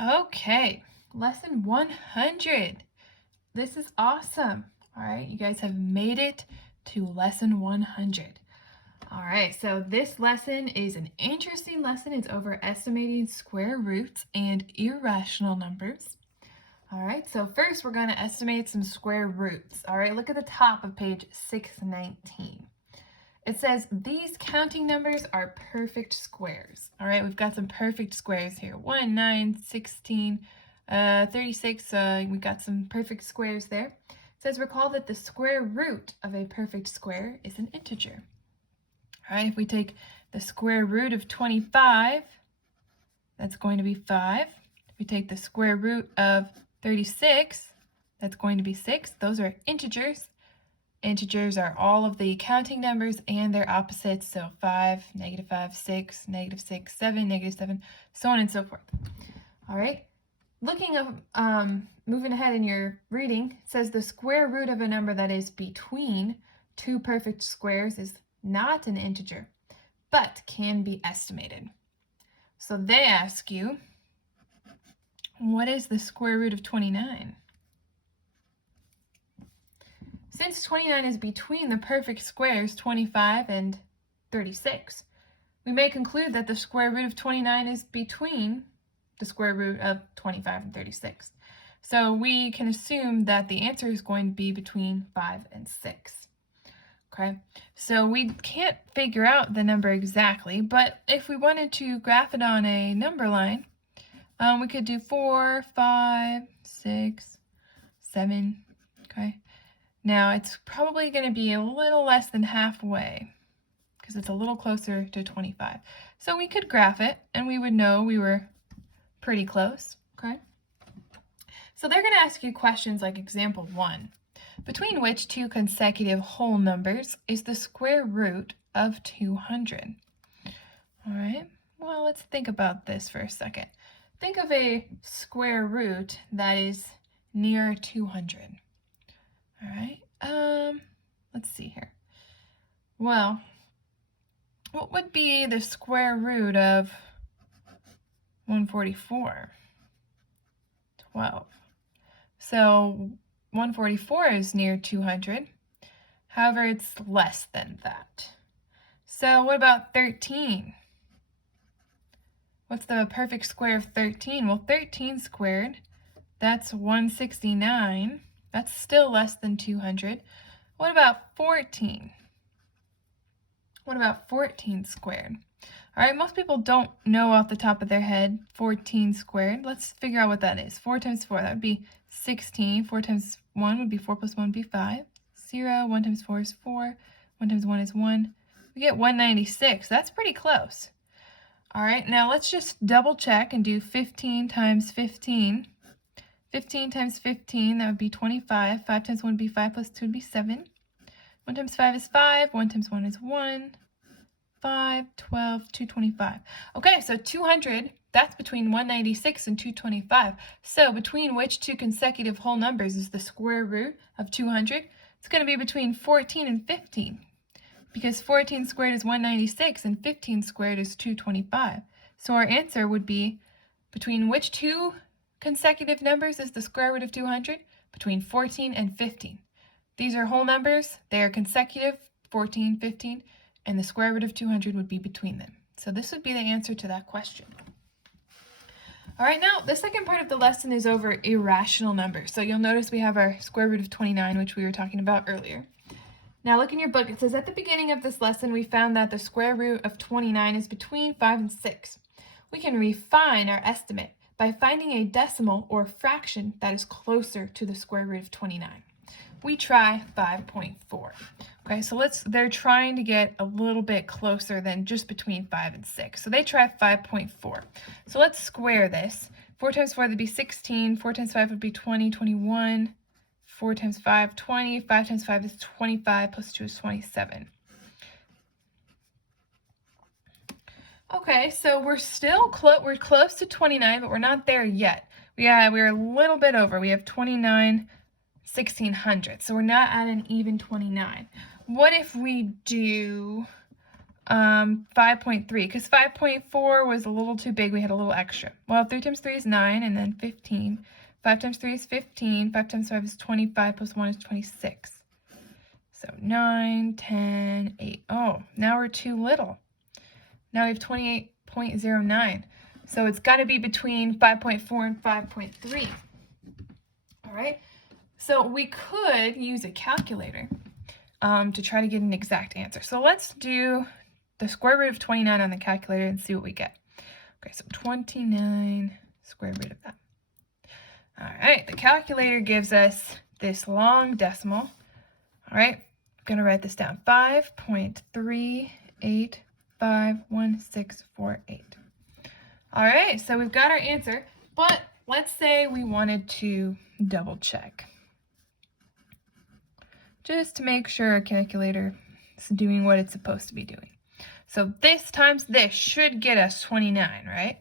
Okay, lesson 100. This is awesome. All right, you guys have made it to lesson 100. All right, so this lesson is an interesting lesson. It's over estimating square roots and irrational numbers. All right, so first we're going to estimate some square roots. All right, look at the top of page 619. It says these counting numbers are perfect squares. All right, we've got some perfect squares here. 1, 9, 16, 36. We got some perfect squares there. It says recall that the square root of a perfect square is an integer. All right, if we take the square root of 25, that's going to be 5. If we take the square root of 36, that's going to be 6. Those are integers. Integers are all of the counting numbers and their opposites, so 5, -5, 6, -6, 7, -7, so on and so forth. All right, looking up, moving ahead in your reading, it says the square root of a number that is between two perfect squares is not an integer, but can be estimated. So they ask you, what is the square root of 29? Since 29 is between the perfect squares 25 and 36, we may conclude that the square root of 29 is between the square root of 25 and 36. So we can assume that the answer is going to be between 5 and 6. Okay, so we can't figure out the number exactly, but if we wanted to graph it on a number line, we could do 4, 5, 6, 7, okay? Now, it's probably going to be a little less than halfway because it's a little closer to 25. So we could graph it, and we would know we were pretty close, okay? So they're going to ask you questions like example 1. Between which two consecutive whole numbers is the square root of 200? All right, well, let's think about this for a second. Think of a square root that is near 200. All right, let's see here. Well, what would be the square root of 144? 12. So 144 is near 200. However, it's less than that. So what about 13? What's the perfect square of 13? Well, 13 squared, that's 169. That's still less than 200. What about 14? What about 14 squared? All right, most people don't know off the top of their head 14 squared. Let's figure out what that is. 4 times 4, that would be 16. 4 times 1 would be 4 plus 1 would be 5. 0, 1 times 4 is 4. 1 times 1 is 1. We get 196. That's pretty close. All right, now let's just double check and do 15 times 15. 15 times 15, that would be 25. 5 times 1 would be 5 plus 2 would be 7. 1 times 5 is 5. 1 times 1 is 1. 5, 12, 225. Okay, so 200, that's between 196 and 225. So between which two consecutive whole numbers is the square root of 200? It's going to be between 14 and 15. Because 14 squared is 196 and 15 squared is 225. So our answer would be between which two consecutive numbers is the square root of 200? Between 14 and 15. These are whole numbers. They are consecutive, 14, 15, and the square root of 200 would be between them. So this would be the answer to that question. All right, now the second part of the lesson is over irrational numbers. So you'll notice we have our square root of 29, which we were talking about earlier. Now look in your book. It says at the beginning of this lesson, we found that the square root of 29 is between 5 and 6. We can refine our estimate by finding a decimal or fraction that is closer to the square root of 29. We try 5.4. Okay, so they're trying to get a little bit closer than just between 5 and 6. So they try 5.4. So let's square this. 4 times 4 would be 16. 4 times 5 would be 20, 21. 4 times 5, 20. 5 times 5 is 25, plus 2 is 27. Okay, so we're still we're close to 29, but we're not there yet. We're a little bit over. We have 29 1600, so we're not at an even 29. What if we do 5.3, because 5.4 was a little too big. We had a little extra. Well, 3 times 3 is 9, and then 15. 5 times 3 is 15. 5 times 5 is 25, plus 1 is 26. So 9, 10, 8. Oh, now we're too little. Now we have 28.09. So it's got to be between 5.4 and 5.3. All right. So we could use a calculator to try to get an exact answer. So let's do the square root of 29 on the calculator and see what we get. Okay, so 29 square root of that. All right, the calculator gives us this long decimal. All right, I'm going to write this down. 5.3851648. All right, so we've got our answer, but let's say we wanted to double check, just to make sure our calculator is doing what it's supposed to be doing. So this times this should get us 29, right?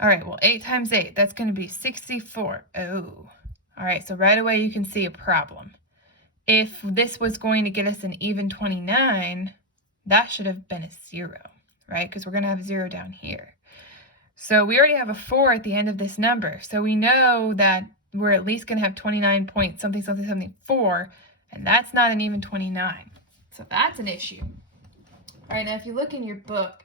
All right, well, 8 times 8, that's going to be 64. Oh, all right, so right away you can see a problem. If this was going to get us an even 29, that should have been a 0, right? Because we're going to have a 0 down here. So we already have a 4 at the end of this number. So we know that we're at least going to have 29 point something, something, something, 4, and that's not an even 29. So that's an issue. All right, now if you look in your book,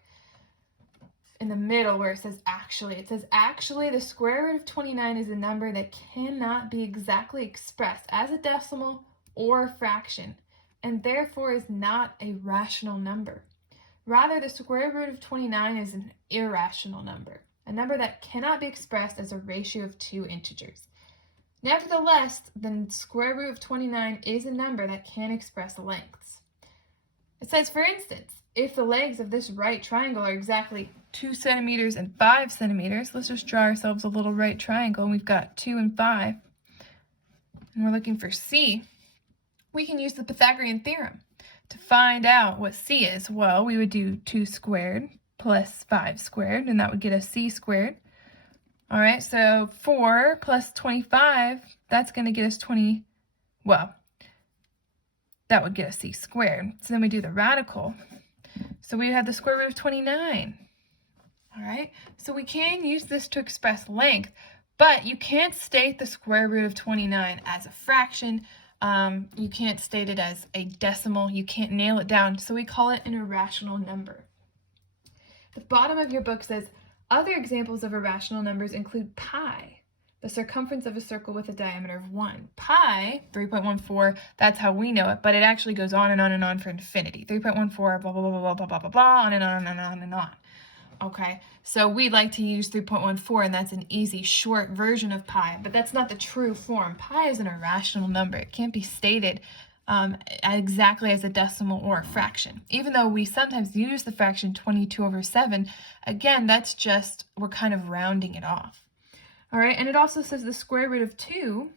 in the middle where it says actually, it says actually the square root of 29 is a number that cannot be exactly expressed as a decimal or a fraction, and therefore is not a rational number. Rather, the square root of 29 is an irrational number, a number that cannot be expressed as a ratio of 2 integers. Nevertheless, the square root of 29 is a number that can express lengths. It says, for instance, if the legs of this right triangle are exactly 2 centimeters and 5 centimeters, let's just draw ourselves a little right triangle, and we've got 2 and 5, and we're looking for C, we can use the Pythagorean theorem to find out what C is. Well, we would do 2 squared plus 5 squared, and that would get us C squared. All right, so 4 plus 25, that's going to get us 20, well, that would get us C squared. So then we do the radical. So we have the square root of 29. All right, so we can use this to express length, but you can't state the square root of 29 as a fraction. You can't state it as a decimal. You can't nail it down, so we call it an irrational number. The bottom of your book says, other examples of irrational numbers include pi, the circumference of a circle with a diameter of 1. Pi, 3.14, that's how we know it, but it actually goes on and on and on for infinity. 3.14, blah, blah, blah, blah, blah, blah, blah, blah, on and on and on and on. Okay, so we like to use 3.14, and that's an easy, short version of pi, but that's not the true form. Pi is an irrational number. It can't be stated exactly as a decimal or a fraction. Even though we sometimes use the fraction 22/7, again, that's just, we're kind of rounding it off. All right, and it also says the square root of 2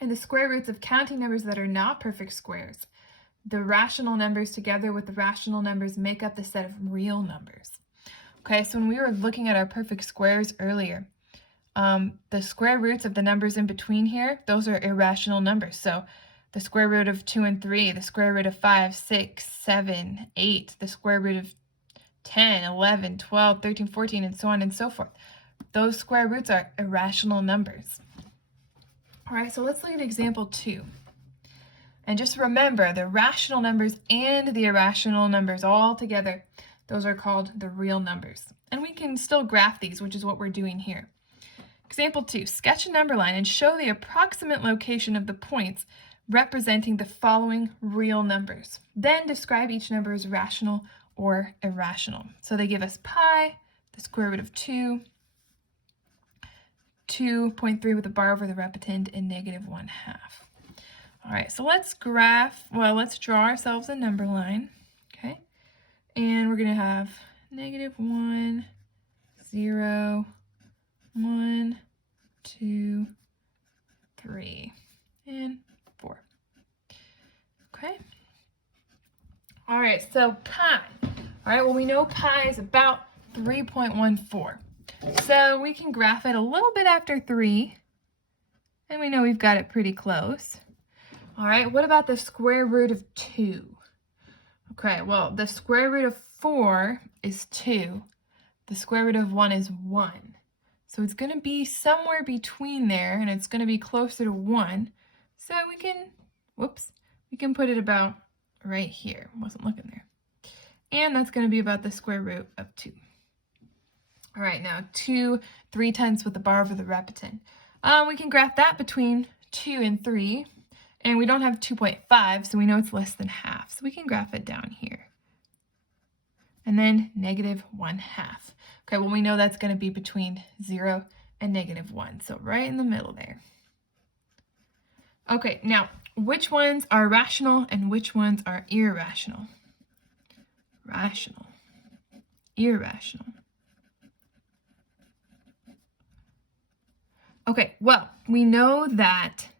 and the square roots of counting numbers that are not perfect squares. The rational numbers together with the rational numbers make up the set of real numbers. Okay, so when we were looking at our perfect squares earlier, the square roots of the numbers in between here, those are irrational numbers. So the square root of 2 and 3, the square root of 5, 6, 7, 8, the square root of 10, 11, 12, 13, 14, and so on and so forth. Those square roots are irrational numbers. All right, so let's look at example 2. And just remember, the rational numbers and the irrational numbers all together, those are called the real numbers. And we can still graph these, which is what we're doing here. Example 2, sketch a number line and show the approximate location of the points representing the following real numbers. Then describe each number as rational or irrational. So they give us pi, the square root of 2, 2.3 with a bar over the repetend, and -1/2. All right, so let's draw ourselves a number line, okay? And we're going to have -1, 0, 1, 2, 3, and 4. Okay? All right, so pi. All right, well, we know pi is about 3.14. So we can graph it a little bit after 3, and we know we've got it pretty close. All right, what about the square root of 2? Okay, well, the square root of 4 is 2. The square root of 1 is 1. So it's going to be somewhere between there, and it's going to be closer to 1. So we can, we can put it about right here. Wasn't looking there. And that's going to be about the square root of 2. All right, now 2 3/10 with the bar over the repetant. We can graph that between 2 and 3. And we don't have 2.5, so we know it's less than half. So we can graph it down here. And then -1/2. Okay, well, we know that's going to be between 0 and -1. So right in the middle there. Okay, now, which ones are rational and which ones are irrational? Rational. Irrational. Okay, well, we know that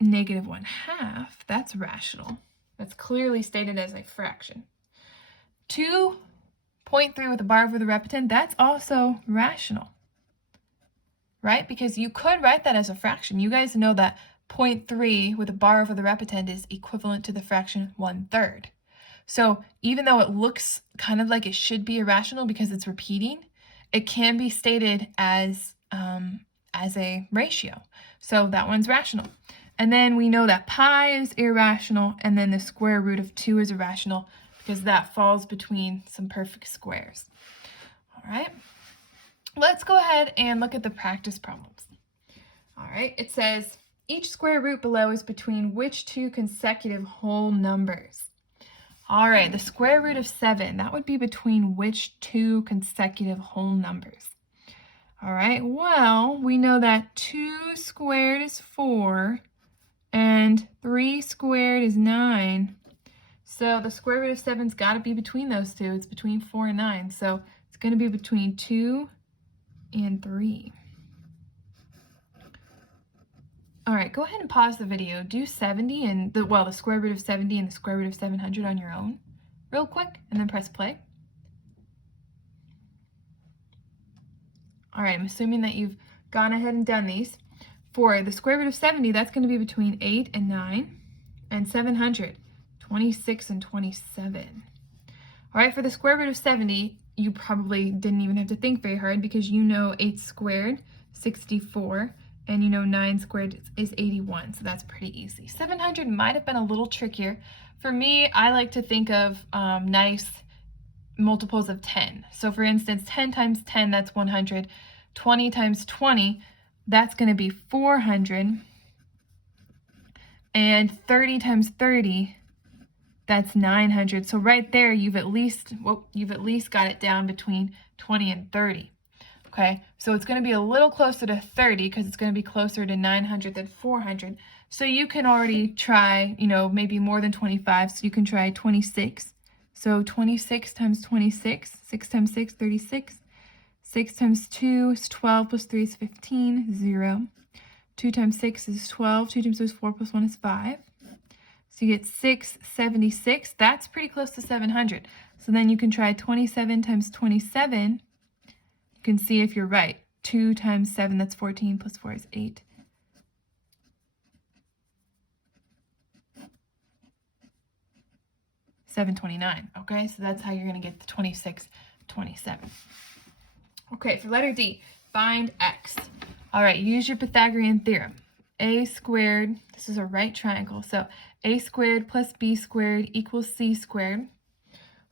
-1/2, that's rational. That's clearly stated as a fraction. 2.3 with a bar over the repetant, that's also rational, right? Because you could write that as a fraction. You guys know that 0.3 with a bar over the repetant is equivalent to the fraction 1/3. So even though it looks kind of like it should be irrational because it's repeating, it can be stated as a ratio. So that one's rational. And then we know that pi is irrational, and then the square root of 2 is irrational because that falls between some perfect squares. All right, let's go ahead and look at the practice problems. All right, it says each square root below is between which two consecutive whole numbers? All right, the square root of 7, that would be between which two consecutive whole numbers? All right, well, we know that 2 squared is 4 and 3 squared is 9. So the square root of 7's got to be between those two. It's between 4 and 9. So it's going to be between 2 and 3. All right, go ahead and pause the video. Do 70 and the square root of 70 and the square root of 700 on your own real quick, and then press play. All right, I'm assuming that you've gone ahead and done these. For the square root of 70, that's going to be between 8 and 9, and 700, 26 and 27. All right, for the square root of 70, you probably didn't even have to think very hard because you know 8 squared, 64, and you know 9 squared is 81, so that's pretty easy. 700 might have been a little trickier. For me, I like to think of nice multiples of 10. So for instance, 10 times 10, that's 100. 20 times 20, that's going to be 400. And 30 times 30, that's 900. So right there, you've at least got it down between 20 and 30. Okay, so it's going to be a little closer to 30 because it's going to be closer to 900 than 400. So you can already try, maybe more than 25. So you can try 26. So 26 times 26, 6 times 6, 36. 6 times 2 is 12 plus 3 is 15, 0. 2 times 6 is 12. 2 times 2 is 4 plus 1 is 5. So you get 676. That's pretty close to 700. So then you can try 27 times 27. You can see if you're right. 2 times 7, that's 14, plus 4 is 8. $729. Okay, so that's how you're going to get the 26, 27. Okay, for letter D, find x. All right, use your Pythagorean theorem. A squared, this is a right triangle, so a squared plus b squared equals c squared.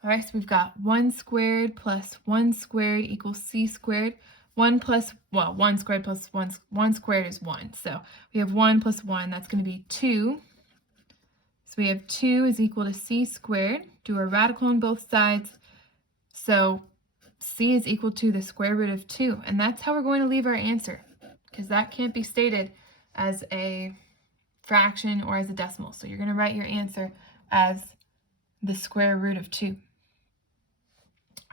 All right, so we've got 1 squared plus 1 squared equals c squared. 1 squared plus 1 squared is 1. So we have 1 plus 1, that's going to be 2. So we have 2 is equal to c squared. Do a radical on both sides. So c is equal to the square root of 2. And that's how we're going to leave our answer, because that can't be stated as a fraction or as a decimal. So you're going to write your answer as the square root of 2.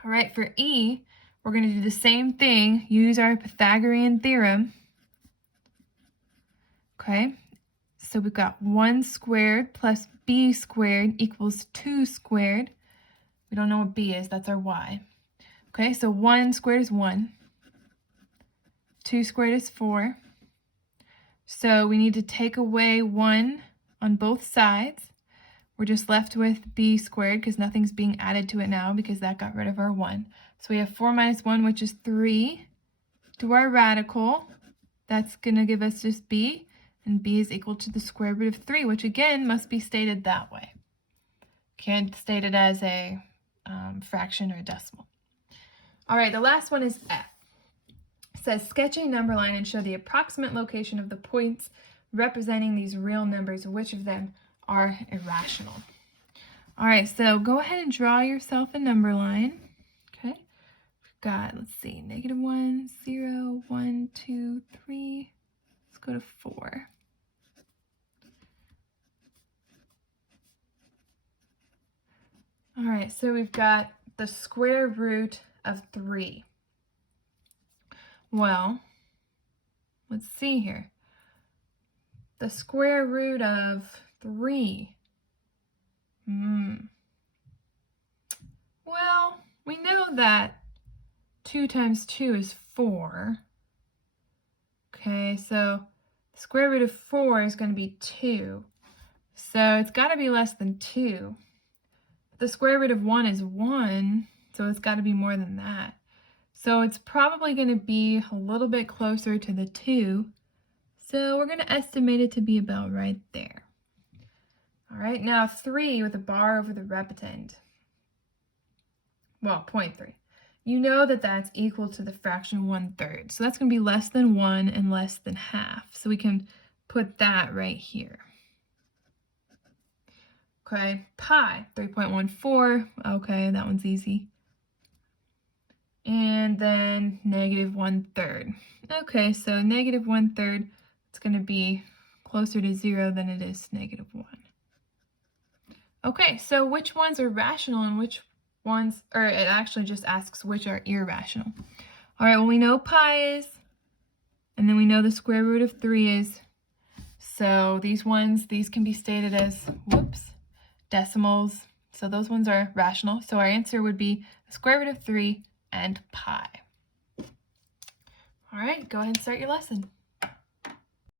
All right, for E, we're going to do the same thing, use our Pythagorean theorem. Okay, so we've got 1 squared plus b squared equals 2 squared. We don't know what b is, that's our y. Okay, so 1 squared is 1. 2 squared is 4. So we need to take away 1 on both sides. we're just left with b squared because nothing's being added to it now because that got rid of our 1. So we have 4 minus 1, which is 3. Do our radical. That's going to give us just b, and b is equal to the square root of 3, which again must be stated that way. Can't state it as a fraction or a decimal. All right, the last one is F. It says sketch a number line and show the approximate location of the points representing these real numbers. Which of them are irrational? All right, so go ahead and draw yourself a number line. Okay, we've got, let's see, -1, 0, 1, 2, 3. Let's go to 4. All right, so we've got the square root of 3. Well, let's see here. The square root of 3. Well, we know that 2 times 2 is 4. Okay, so the square root of 4 is going to be 2. So it's got to be less than 2. The square root of 1 is 1, so it's got to be more than that. So it's probably going to be a little bit closer to the 2. So we're going to estimate it to be about right there. All right, now 3 with a bar over the repetend. Well, 0.3. You know that that's equal to the fraction 1/3. So that's going to be less than 1 and less than half. So we can put that right here. Okay, pi, 3.14. Okay, that one's easy. And then -1/3. Okay, so -1/3, it's going to be closer to 0 than it is -1. Okay, so which ones are rational and which ones, or it actually just asks which are irrational. All right, well, we know pi is, and then we know the square root of 3 is. So these can be stated as, decimals. So those ones are rational. So our answer would be the square root of 3 and pi. All right, go ahead and start your lesson.